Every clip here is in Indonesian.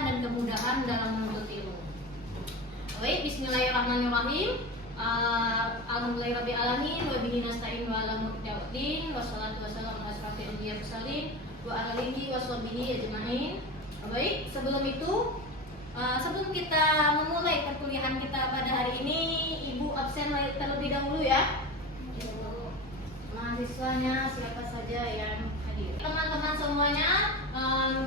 dan kemudahan dalam menuntut ilmu. Baik, bismillahirrahmanirrahim. Alhamdulillahirrabbilalamin wa bihi nasta'in wa ala muqtadin wassalatu wassalamu ala asyrafil anbiya'i wal mursalin wa ala alihi washabihi ajmain. Baik, sebelum kita memulai perkuliahan kita pada hari ini, Ibu absen terlebih dahulu ya. Mahasiswanya siapa saja yang hadir. Teman-teman semuanya,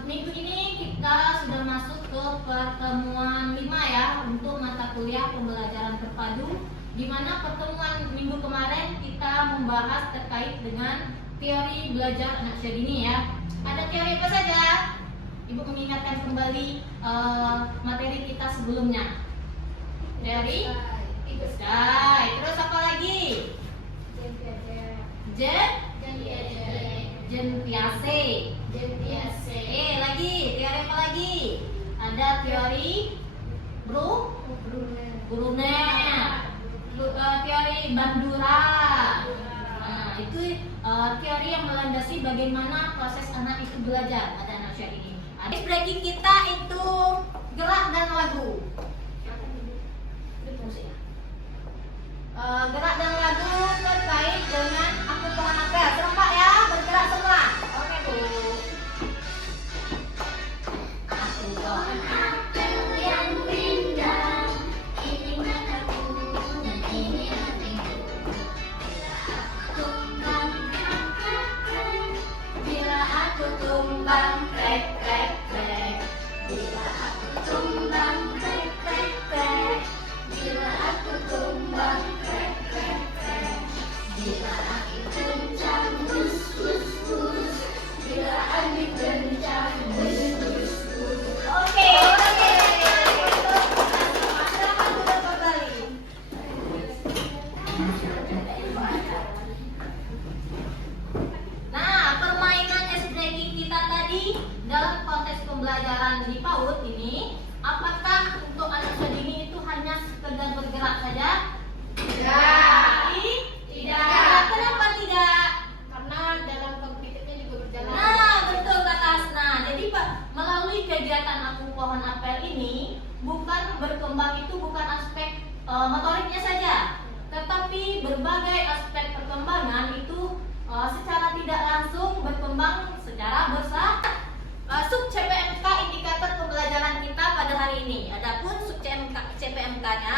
minggu ini kita sudah masuk ke pertemuan 5 ya untuk mata kuliah pembelajaran terpadu, di mana pertemuan minggu kemarin kita membahas terkait dengan teori belajar anak usia dini ya. Ada teori apa saja? Ibu mengingatkan kembali materi kita sebelumnya. Dari terus apa lagi? Jentiase. Lagi teori apa lagi? Ada teori Bruner, teori Bandura. Nah, itu teori yang melandasi bagaimana proses anak itu belajar pada anak usia ini. Ice breaking kita itu gerak dan lagu. Gerak dan lagu terkait dengan aku pohon apel. Serempak ya, bergerak semua. Oke Bu. Aku pohon apel yang indah, ini mataku dan ini hatiku. Bila aku tumbang, krek krek krek. Bila aku tumbang, krek krek krek. Bila aku tumbang, krek krek krek. Bila aku kencang, bus bus bus. Bila angin kencang, bus bus bus. Oke. Silakan sudah kembali. Nah, permainan ice breaking kita tadi dalam konteks pembelajaran di PAUD ini, apakah untuk anak usia dini itu hanya sekedar bergerak saja? Tidak. Kenapa tidak? Karena dalam kognitifnya juga berjalan. Nah, betul Kak Tasna. Jadi Pak, melalui kegiatan aku pohon apel ini, bukan berkembang itu bukan aspek motoriknya saja, tetapi berbagai aspek perkembangan itu secara tidak langsung berkembang secara besar. Sub CPMK indikator pembelajaran kita pada hari ini. Adapun sub CPMK-nya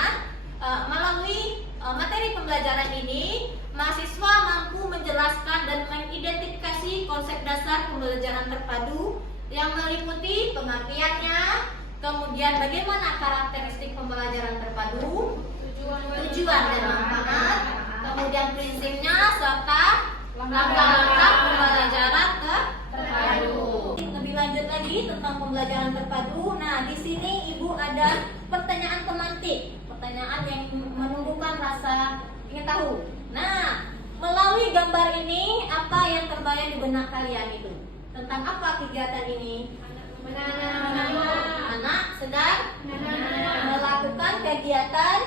melalui materi pembelajaran ini, mahasiswa mampu menjelaskan dan mengidentifikasi konsep dasar pembelajaran terpadu yang meliputi pengertiannya, kemudian bagaimana karakteristik pembelajaran terpadu, tujuan dan manfaat, kemudian prinsipnya serta langkah-langkah pembelajaran terpadu. Lebih lanjut lagi tentang pembelajaran terpadu. Nah, di sini Ibu ada pertanyaan pemantik, pertanyaan yang menumbuhkan rasa ingin tahu. Nah, melalui gambar ini apa yang terbayang di benak kalian itu? Tentang apa kegiatan ini? Anak sedang melakukan kegiatan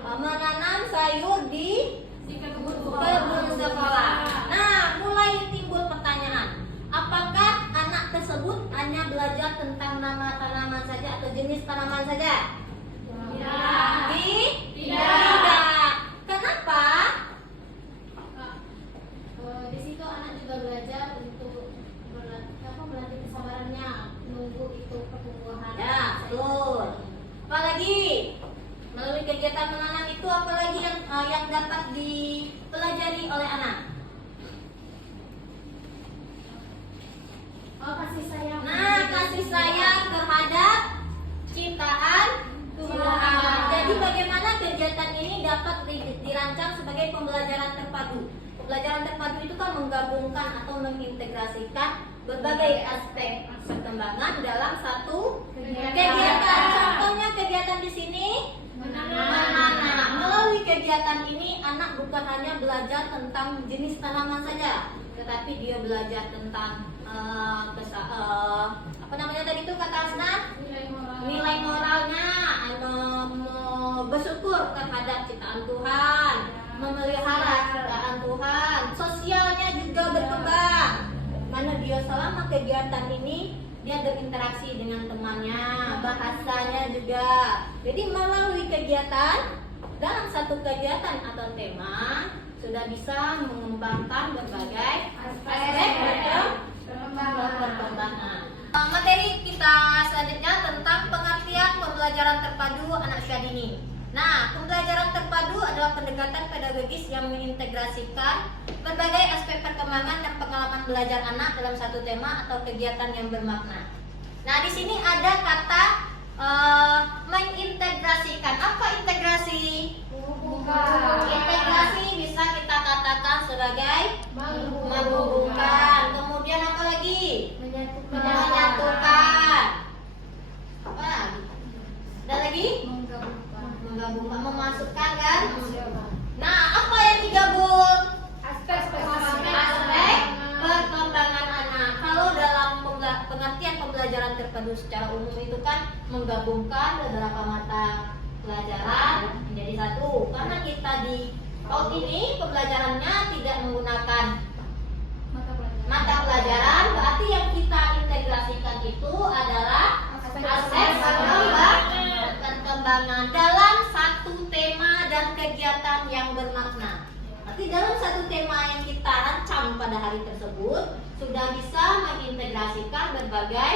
menanam sayur di kebun sekolah. Nah, mulai timbul pertanyaan, apakah anak tersebut hanya belajar tentang nama tanaman saja atau jenis tanaman saja? Tidak. Kenapa? Di situ anak juga belajar untuk melatih kesabarannya, menunggu itu pertumbuhan. Ya, betul. Apalagi melalui kegiatan menanam itu apalagi yang dapat dipelajari oleh anak? Kasih sayang. Nah, kasih sayang terhadap ciptaan Tuhan. Jadi bagaimana kegiatan ini dapat dirancang sebagai pembelajaran terpadu? Pembelajaran terpadu itu kan menggabungkan atau mengintegrasikan berbagai aspek perkembangan dalam satu kegiatan. Contohnya kegiatan di sini menanam. Melalui kegiatan ini anak bukan hanya belajar tentang jenis tanaman saja, tetapi dia belajar tentang apa namanya tadi itu kata Asna? Nilai moralnya, bersyukur terhadap ciptaan Tuhan, memelihara ciptaan Tuhan, sosialnya juga berkembang. Mana dia selama kegiatan ini dia berinteraksi dengan temannya, bahasanya juga. Jadi melalui kegiatan, dalam satu kegiatan atau tema sudah bisa mengembangkan berbagai aspek perkembangan. Materi kita selanjutnya tentang pengertian pembelajaran terpadu anak usia dini. Nah, pembelajaran terpadu adalah pendekatan pedagogis yang mengintegrasikan berbagai aspek perkembangan dan pengalaman belajar anak dalam satu tema atau kegiatan yang bermakna. Nah, di sini ada kata mengintegrasikan. Apa integrasi? Integrasi bisa kita katakan sebagai menghubungkan. Kemudian apa lagi? Menyatukan. Apa lagi? Ada lagi? Menggabungkan, memasukkan kan? Nah, apa yang digabung? Aspek perkembangan anak. Kalau dalam pengertian pembelajaran terpadu secara umum itu kan menggabungkan beberapa mata pelajaran menjadi satu. Karena kita di PAUD ini pembelajarannya tidak menggunakan mata pelajaran, berarti yang kita integrasikan itu adalah aspek perkembangan dalam satu tema dan kegiatan yang bermakna. Berarti dalam satu tema yang kita rancang pada hari tersebut sudah bisa mengintegrasikan berbagai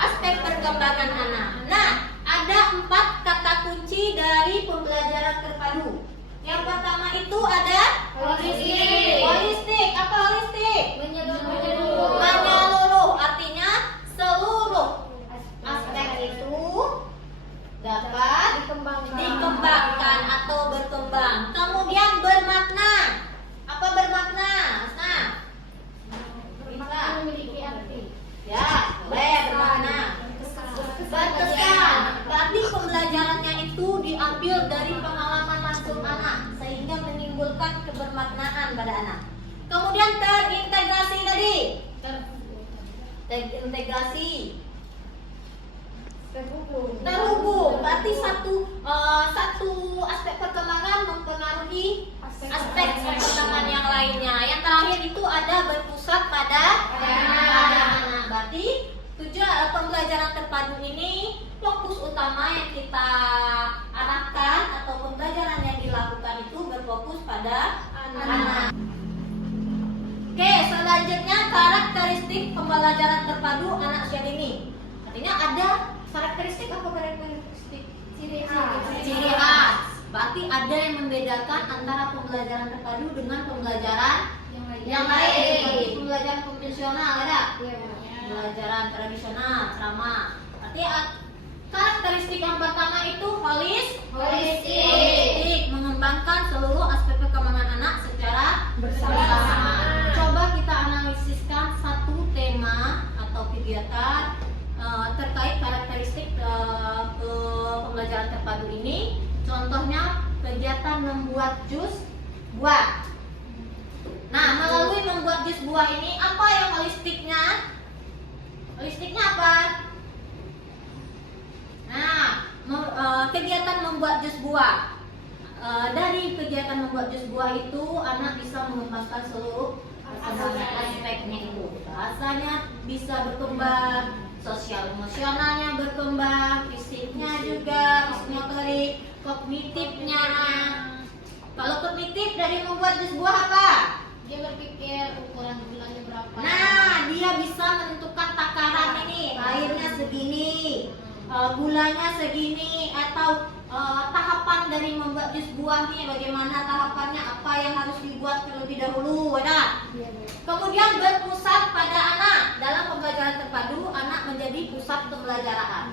aspek perkembangan anak. Nah, ada 4 kata kunci dari pembelajaran terpadu. Yang pertama itu ada holistik. Holistik, apa holistik? Menyeluruh, artinya seluruh aspek itu dapat dikembangkan atau berkembang. Kemudian bermakna. Apa bermakna? Nah, bisa. Memiliki arti. Ya, boleh bermakna. Berkesan. Berarti pembelajarannya itu diambil dari pengalaman langsung anak sehingga menimbulkan kebermaknaan pada anak. Kemudian terintegrasi tadi. Terintegrasi. Terhubung. Berarti satu aspek perkembangan mempengaruhi aspek perkembangan yang lainnya. Yang terakhir itu ada berpusat pada anak. Berarti tujuan pembelajaran terpadu ini fokus utama yang kita arahkan atau pembelajaran yang dilakukan itu berfokus pada anak. Oke, selanjutnya karakteristik pembelajaran terpadu anak usia dini. Artinya ada karakteristik apa karakteristik? Ciri khas. Berarti ada yang membedakan antara pembelajaran terpadu dengan pembelajaran yang lain. Seperti pembelajaran konvensional ada? Pembelajaran tradisional, ceramah. Berarti karakteristik yang pertama itu holistik, mengembangkan seluruh aspek perkembangan anak secara bersama-sama. Coba kita analisiskan satu tema atau kegiatan terkait karakteristik pembelajaran terpadu ini. Contohnya kegiatan membuat jus buah. Nah, melalui membuat jus buah ini apa yang holistiknya? Holistiknya apa? Nah, kegiatan membuat jus buah. Dari kegiatan membuat jus buah itu anak bisa mengembangkan seluruh aspeknya itu. Bahasanya bisa berkembang, sosial emosionalnya berkembang, fisiknya juga, fisik motorik, kognitifnya. Kalau kognitif dari membuat jus buah apa? Dia berpikir ukuran gulanya berapa. Nah, dia bisa menentukan takaran ini, airnya segini, gulanya segini, atau tahapan dari membuat jus buah nih, bagaimana tahapannya, apa yang harus dibuat terlebih dahulu, ada. Kemudian berpusat pada anak. Dalam pembelajaran terpadu, anak menjadi pusat pembelajaran.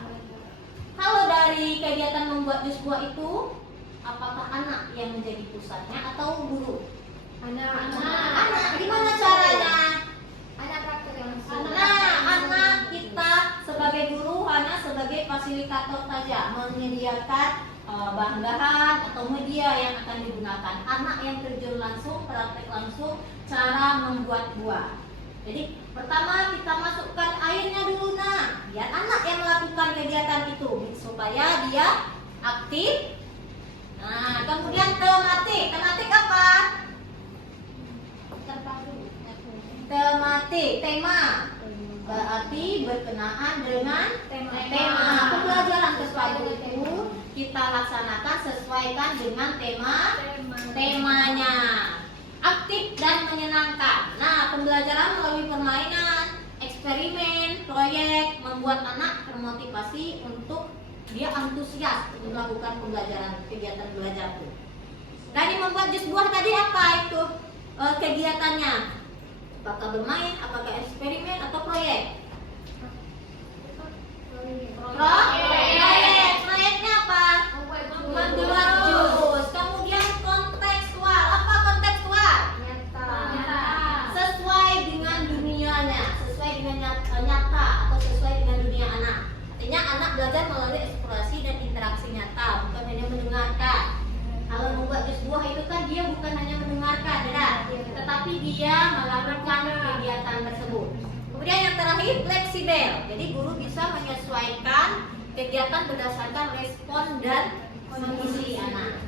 Kalau dari kegiatan membuat jus buah itu, apakah anak yang menjadi pusatnya atau guru? Anak. Gimana caranya? Anak praktek langsung. Nah, anak kita sebagai guru hanya sebagai fasilitator saja, menyediakan bahan-bahan atau media yang akan digunakan. Anak yang terjun langsung, praktek langsung cara membuat buah. Jadi pertama kita masukkan airnya dulu, nah biar anak yang melakukan kegiatan itu supaya dia aktif. Nah, kemudian tematik apa? Tematik, tema. berarti berkenaan dengan tema. Pembelajaran terpadu itu kita laksanakan sesuaikan dengan temanya. Aktif dan menyenangkan. Nah, pembelajaran melalui permainan, eksperimen, proyek membuat anak termotivasi untuk dia antusias untuk melakukan pembelajaran, kegiatan belajar itu. Dari membuat jus buah tadi apa itu kegiatannya? Apakah bermain, apakah eksperimen atau proyek? Proyeknya apa? Membuat jus. Kemudian kontekstual. Apa kontekstual? Sesuai dengan dunianya, sesuai dengan nyata atau sesuai dengan dunia anak. Artinya anak belajar melalui eksplorasi dan interaksi nyata, bukan hanya mendengarkan. Kalau membuat jus buah itu kan dia bukan hanya mendengarkan, ya, tetapi dia melakukan kegiatan tersebut. Kemudian yang terakhir fleksibel. Jadi guru bisa menyesuaikan kegiatan berdasarkan respon dan kondisi anak.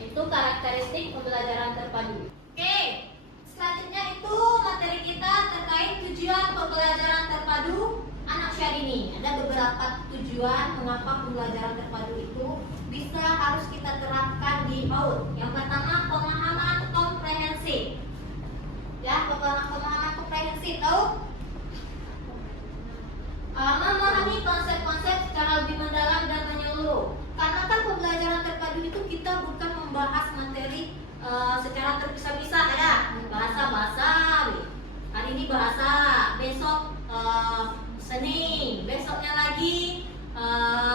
Itu karakteristik pembelajaran terpadu. Oke, selanjutnya itu materi kita terkait tujuan pembelajaran terpadu anak Syahrini. Ada beberapa tujuan mengapa pembelajaran terpadu itu bisa harus kita terapkan di PAUD. Yang pertama, pemahaman komprehensif. Ya, pemahaman komprehensif tahu? Memahami konsep-konsep secara lebih mendalam dan menyeluruh. Karena kan pembelajaran terpadu itu kita bukan membahas materi secara terpisah-pisah, ya. Bahasa, hari ini bahasa, besok seni, besoknya lagi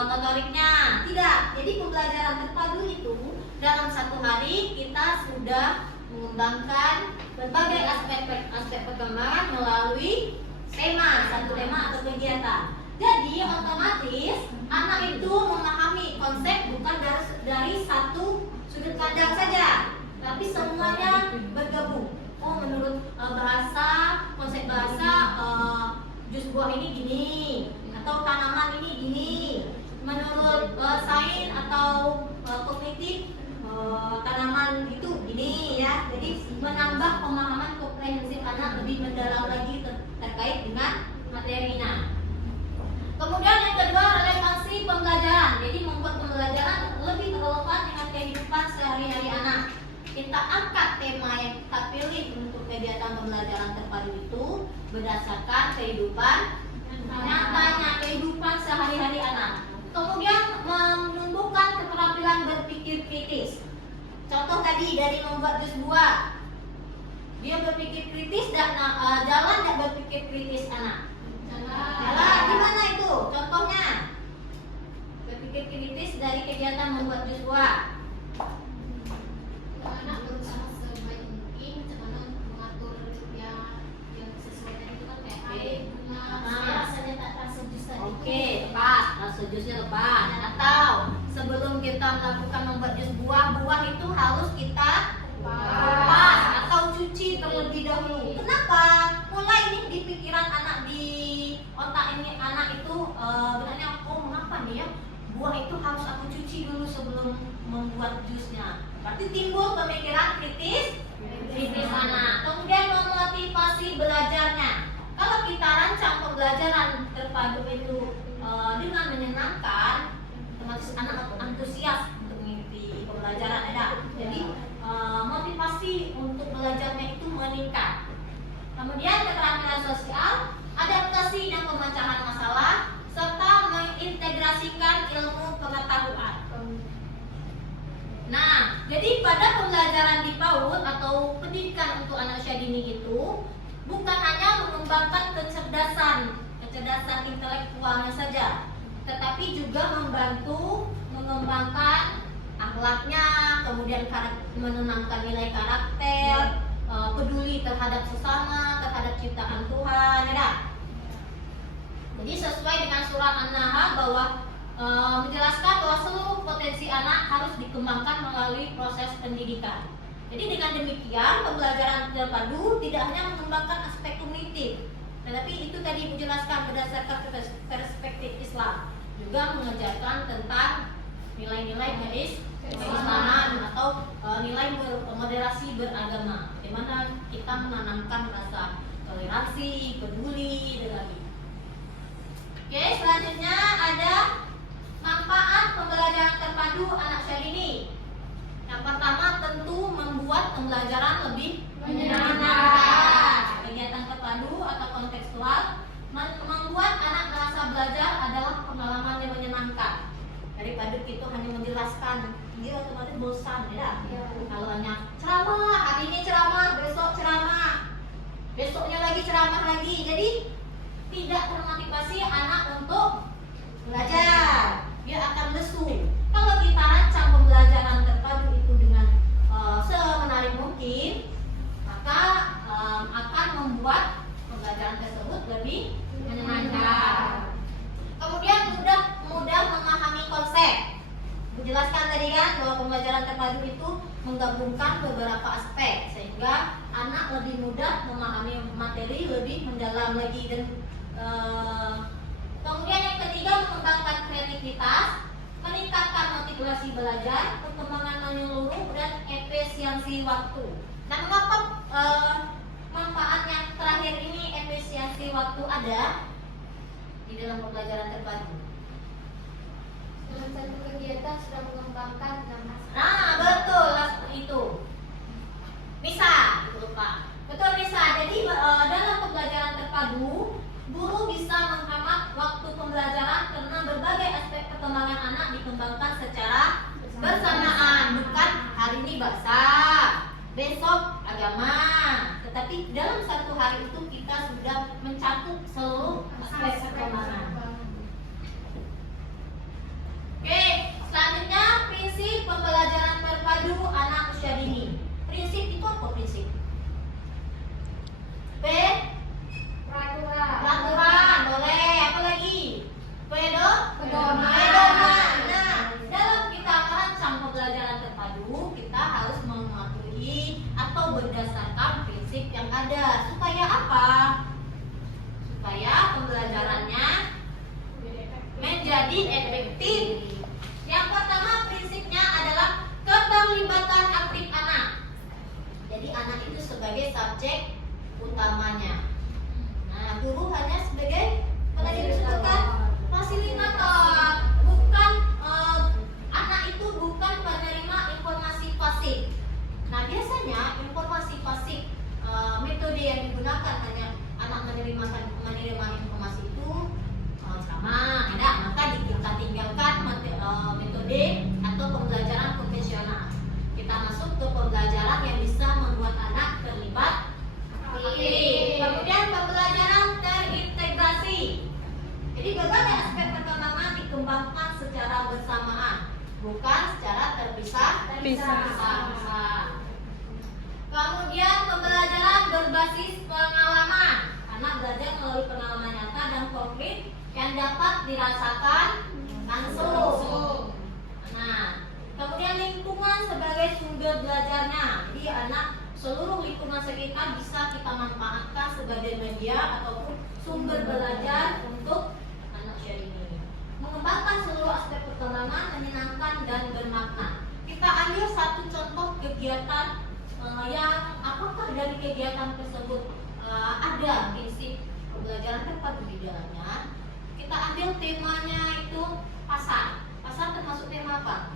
motoriknya. Tidak. Jadi pembelajaran terpadu itu dalam satu hari kita sudah mengembangkan berbagai aspek perkembangan melalui satu tema atau kegiatan. Jadi otomatis anak itu memahami konsep bukan dari satu sudut pandang saja, tapi semuanya bergabung. Oh, menurut bahasa, konsep bahasa, jus buah ini gini, atau tanaman ini gini. Menurut sains atau kognitif, tanaman itu gini, ya. Jadi menambah pemahaman komprehensif anak lebih mendalam lagi terkait dengan materinya. Kemudian yang kedua, relevansi pembelajaran. Jadi membuat pembelajaran lebih relevan dengan kehidupan sehari-hari anak. Kita angkat tema yang kita pilih untuk kegiatan pembelajaran terpadu itu berdasarkan kehidupan nyatanya, kehidupan sehari-hari anak. Kemudian menumbuhkan keterampilan berpikir kritis. Contoh tadi dari membuat jus buah, dia berpikir kritis dan jalan tidak berpikir kritis anak. Jalan, gimana itu? Contohnya berpikir kritis dari kegiatan membuat jus buah. Anak berusaha sebaik mungkin bagaimana mengatur yang sesuai dengan itu kan kayak air, bunga, rasanya tak rasa jus tadi. Oke, tepat. Rasa jusnya tepat. Atau sebelum kita melakukan membuat jus buah itu harus kita kupas atau cuci terlebih dahulu. Kenapa? Mulai ini di pikiran anak, di otak ini anak itu benarnya, oh mengapa nih ya buah itu harus aku cuci dulu sebelum membuat jusnya. Berarti timbul pemikiran kritis anak. Kemudian memotivasi belajarnya. Kalau kita rancang pembelajaran terpadu itu dengan menyenangkan, otomatis anak antusias untuk mengikuti pembelajaran ada. Jadi motivasi untuk belajarnya itu meningkat. Kemudian keterampilan sosial, adaptasi dan pemecahan masalah, serta mengintegrasikan ilmu pengetahuan. Nah, jadi pada pembelajaran di PAUD atau pendidikan untuk anak Syahrini itu bukan hanya mengembangkan kecerdasan intelektualnya saja, tetapi juga membantu mengembangkan akhlaknya, kemudian menanamkan nilai karakter, peduli terhadap sesama, terhadap ciptaan Tuhan, ya. Jadi sesuai dengan surat An-Nahl bahwa menjelaskan bahwa seluruh potensi anak harus dikembangkan melalui proses pendidikan. Jadi dengan demikian pembelajaran terpadu tidak hanya mengembangkan aspek kognitif, tetapi itu tadi menjelaskan berdasarkan perspektif Islam, juga mengajarkan tentang nilai-nilai keislaman atau nilai moderasi beragama, di mana kita menanamkan rasa toleransi, peduli, dan lagi. Oke, selanjutnya ada manfaat pembelajaran terpadu anak Syahrini. Yang pertama tentu membuat pembelajaran lebih menyenangkan. Kegiatan terpadu atau kontekstual membuat anak merasa belajar adalah pengalaman yang menyenangkan. Daripada kita hanya menjelaskan, dia otomatis bosan, ya. Kalau hanya ceramah, hari ini ceramah, besok ceramah, besoknya lagi ceramah lagi, jadi tidak termotivasi anak untuk belajar. Dia akan lesu. Kalau kita rancang pembelajaran terpadu itu dengan semenarik mungkin, maka akan membuat pembelajaran tersebut lebih menyenangkan. Kemudian mudah memahami konsep. Menjelaskan tadi kan bahwa pembelajaran terpadu itu menggabungkan beberapa aspek sehingga anak lebih mudah memahami materi lebih mendalam lagi. Dan kemudian yang ketiga, mengembangkan kreativitas, meningkatkan motivasi belajar, perkembangan menyeluruh, dan efisiensi waktu. Nah, mengapa manfaat yang terakhir ini, efisiensi waktu, ada di dalam pembelajaran terpadu? Dalam satu kegiatan sudah mengembangkan 6 aspek. Nah, betul itu. Bisa, lupa. Betul, bisa. Jadi dalam pembelajaran terpadu, guru bisa menghemat waktu pembelajaran karena berbagai aspek perkembangan anak dikembangkan secara bersamaan. Bukan hari ini bahasa, besok agama, tetapi dalam satu hari itu kita sudah mencakup seluruh aspek perkembangan. Oke, selanjutnya prinsip pembelajaran terpadu anak usia dini. Prinsip itu apa prinsip? Peraturan, boleh. Apa lagi? Pedoman. Nah, dalam kita merancang pembelajaran terpadu, kita harus mematuhi atau berdasarkan prinsip yang ada. Supaya apa? Supaya pembelajarannya menjadi efektif. Yang pertama prinsipnya adalah keterlibatan aktif anak. Jadi anak itu sebagai subjek utamanya. Nah, guru hanya sebagai fasilitator, bukan anak itu bukan penerima informasi pasif. Nah, biasanya informasi pasif metode yang digunakan hanya anak menerima informasi itu sama ada, maka kita tinggalkan metode atau pembelajaran konvensional. Kita masuk ke pembelajaran yang bisa membuat anak terlibat aktif. Kemudian pembelajaran terintegrasi. Jadi berbagai aspek perkembangan dikembangkan secara bersamaan, bukan secara terpisah. Kemudian pembelajaran berbasis pengalaman. Anak belajar melalui pengalaman nyata dan konkret yang dapat dirasakan langsung. Nah, kemudian lingkungan sebagai sumber belajarnya. Jadi anak seluruh lingkungan sekitar bisa kita manfaatkan sebagai media ataupun sumber belajar untuk anak Syahrini. Mengembangkan seluruh aspek perkembangan menyenangkan dan bermakna. Kita ambil satu contoh kegiatan yang apakah dari kegiatan tersebut ada prinsip pembelajaran terpadu di dalamnya. Kita ambil temanya itu pasar. Pasar termasuk tema apa?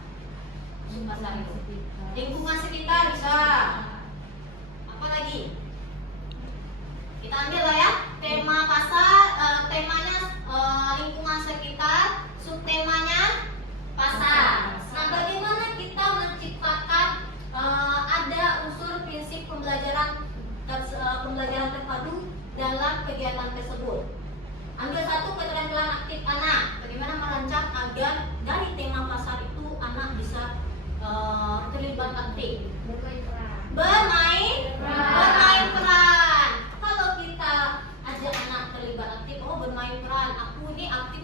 Pasar itu. Lingkungan sekitar bisa. Apa lagi? Kita ambil lah ya. Tema pasar, temanya lingkungan sekitar, subtemanya pasar. Nah, bagaimana kita menciptakan ada unsur prinsip pembelajaran terpadu dalam kegiatan tersebut? Ambil satu, keterampilan aktif anak. Bagaimana merancang agar dari tema pasar itu anak bisa terlibat aktif? Bermain peran. Kalau kita ajak anak terlibat aktif, bermain peran. Aku ini aktif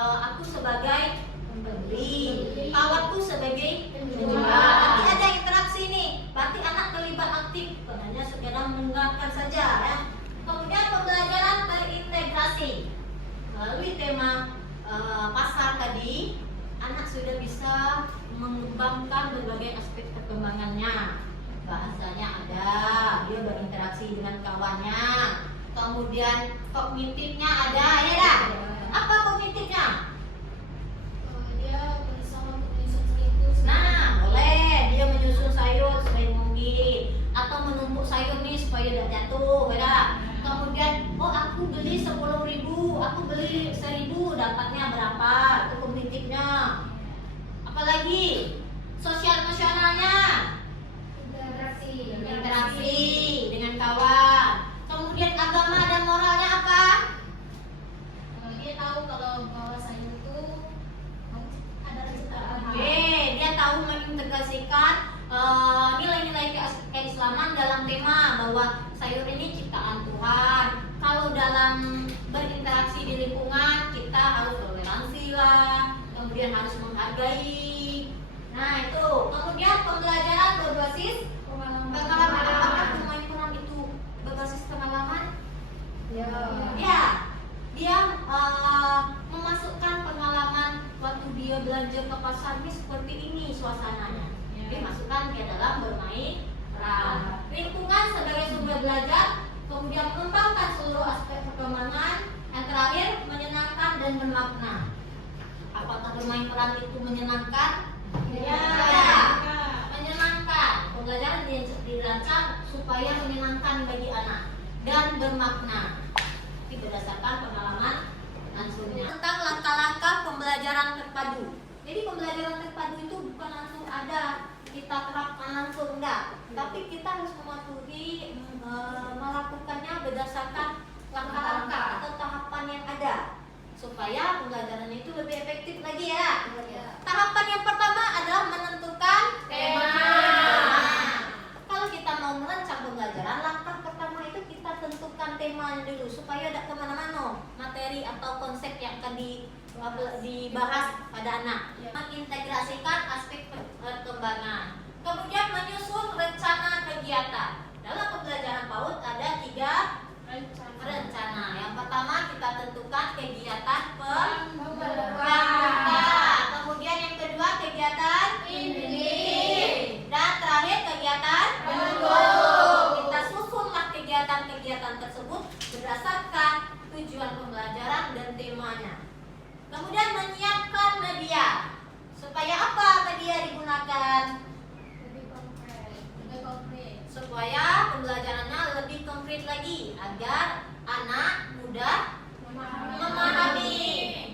aku sebagai pembeli, kawanku sebagai penjual. Nanti ada interaksi nih. Berarti anak terlibat aktif, bukan hanya sekedar mendengarkan saja ya. Kemudian pembelajaran terintegrasi. Melalui tema pasar tadi, anak sudah bisa mengembangkan berbagai aspek perkembangannya. Bahasanya ada, dia berinteraksi dengan kawannya. Kemudian kognitifnya ada, ya dah. Apa kognitifnya? Dia berusaha untuk menyusun sayur. Nah, boleh dia menyusun sayur supaya mungkin, atau menumpuk sayur nih supaya tidak jatuh, beda. Kemudian, oh aku beli 10.000, aku beli 1.000, dapatnya berapa? Itu kognitifnya. Apalagi sosial emosionalnya, interaksi dengan kawan. Kemudian agama dan moralnya apa? Dia tahu kalau bahwa sayur itu adalah ciptaan Oke, dia tahu mengintegrasikan nilai-nilai keislaman dalam tema bahwa sayur ini ciptaan Tuhan. Kalau dalam berinteraksi di lingkungan kita harus toleransi lah, kemudian harus menghargai. Nah itu. Kemudian pembelajaran berbasis pengalaman. Apakah bermain peran itu berbasis pengalaman? Ya. Dia memasukkan pengalaman waktu dia belanja ke pasar ini seperti ini suasananya. Dia masukkan ke dalam bermain peran. Lingkungan sebagai sumber belajar, kemudian mengembangkan seluruh aspek perkembangan. Yang terakhir menyenangkan dan bermakna. Apakah bermain peran itu menyenangkan? Ya. Menyenangkan. Pembelajaran dirancang supaya menyenangkan bagi anak dan bermakna. Berdasarkan pengalaman langsungnya. Tentang langkah-langkah pembelajaran terpadu. Jadi pembelajaran terpadu itu bukan langsung ada kita terapkan langsung, enggak. Tapi kita harus mematuhi melakukannya berdasarkan langkah-langkah atau tahapan yang ada supaya pembelajaran itu lebih efektif lagi ya. Tahapan yang pertama adalah menentukan tema. Kalau kita mau merancang pembelajaran, langkah pertama itu kita tentukan temanya dulu supaya tidak kemana-mana materi atau konsep yang akan dibahas pada anak. Mengintegrasikan aspek perkembangan. Kemudian menyusun rencana kegiatan. Dalam pembelajaran PAUD ada 3 rencana. Yang pertama kita tentukan kegiatan pramuka. Kemudian yang kedua kegiatan induk. Dan terakhir kegiatan pendukung. Kita susunlah kegiatan-kegiatan tersebut berdasarkan tujuan pembelajaran dan temanya. Kemudian menyiapkan media. Supaya apa media digunakan? Lebih konkret. Supaya pembelajarannya lebih konkret lagi agar anak mudah memahami.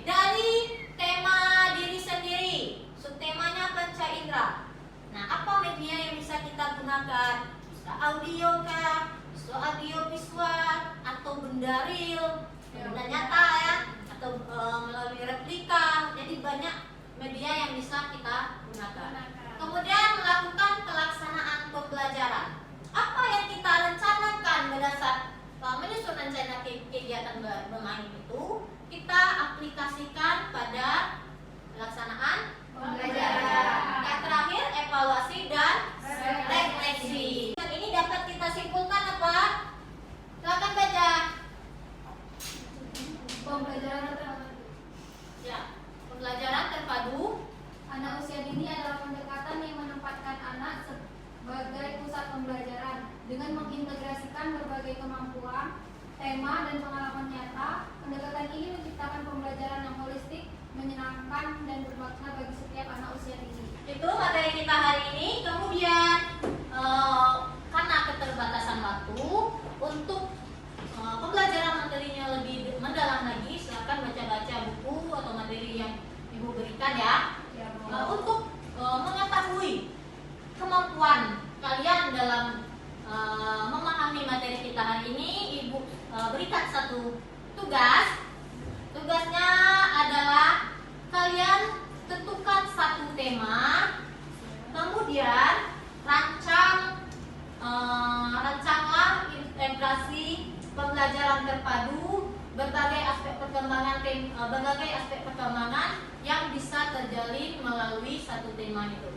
Dari tema diri sendiri, subtemanya panca indera. Nah, apa media yang bisa kita gunakan? Bisa audio kah? Bisa audio visual atau benda real, benda nyata ya, atau melalui replika. Jadi banyak media yang bisa kita gunakan. Kemudian melakukan pelaksanaan pembelajaran. Apa yang kita rencanakan berdasarkan menyusun rencana kegiatan bermain itu, kita aplikasikan pada pelaksanaan pembelajaran. Yang terakhir evaluasi dan refleksi. Ini dapat kita simpulkan apa? Silakan baca. Pembelajaran terpadu. Ya, pembelajaran terpadu. Anak usia dini adalah pendekatan yang menempatkan anak sebagai pusat pembelajaran dengan mengintegrasikan berbagai kemampuan, tema, dan pengalaman nyata. Pendekatan ini menciptakan pembelajaran yang holistik, menyenangkan, dan bermakna bagi setiap anak usia dini. Itu materi kita hari ini. Kemudian karena keterbatasan waktu, untuk pembelajaran materinya lebih mendalam lagi, silakan baca-baca buku atau materi yang Ibu berikan ya. Untuk mengetahui kemampuan kalian dalam memahami materi kita hari ini, Ibu berikan satu tugas. Tugasnya adalah kalian tentukan satu tema, kemudian rancanglah integrasi pembelajaran terpadu berbagai aspek perkembangan yang bisa terjalin melalui satu tema itu.